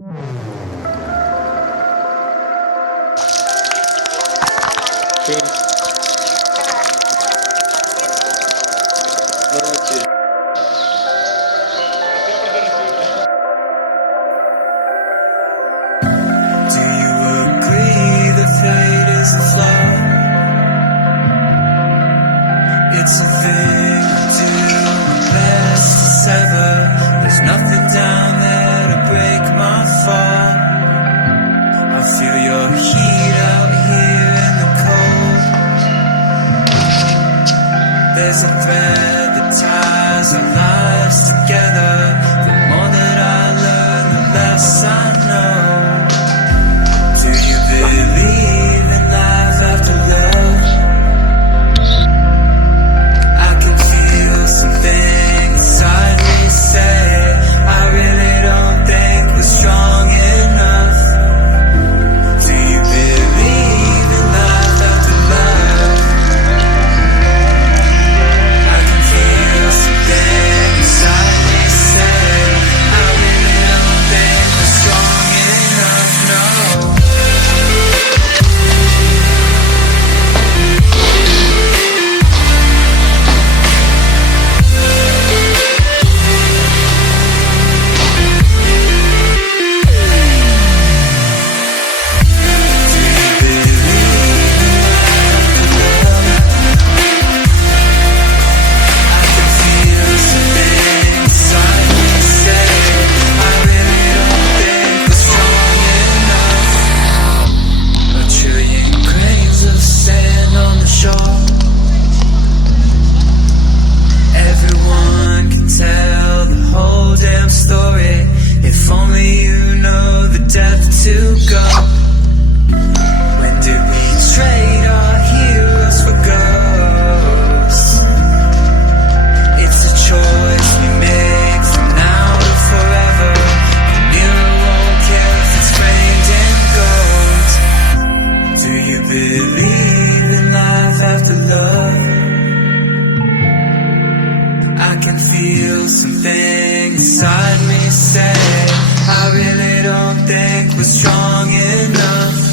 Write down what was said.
It's a thing I do best to sever. There's nothing down there to break my fall. I feel your heat out here in the cold. There's a thread that ties our lives together. The more that I learn, the less I know. Do you believe in life after love? Something inside me say I really don't think we're strong enough. Do you believe in life after love? I can feel something inside me say I really don't think we're strong enough, no. Everyone can tell the whole damn story. If only you know the depth to go. When did we trade our heroes for ghosts? It's a choice we make from now to forever. The mirror won't care if it's framed in gold. Do you believe in life after love? I can feel something inside me say I really don't think we're strong enough.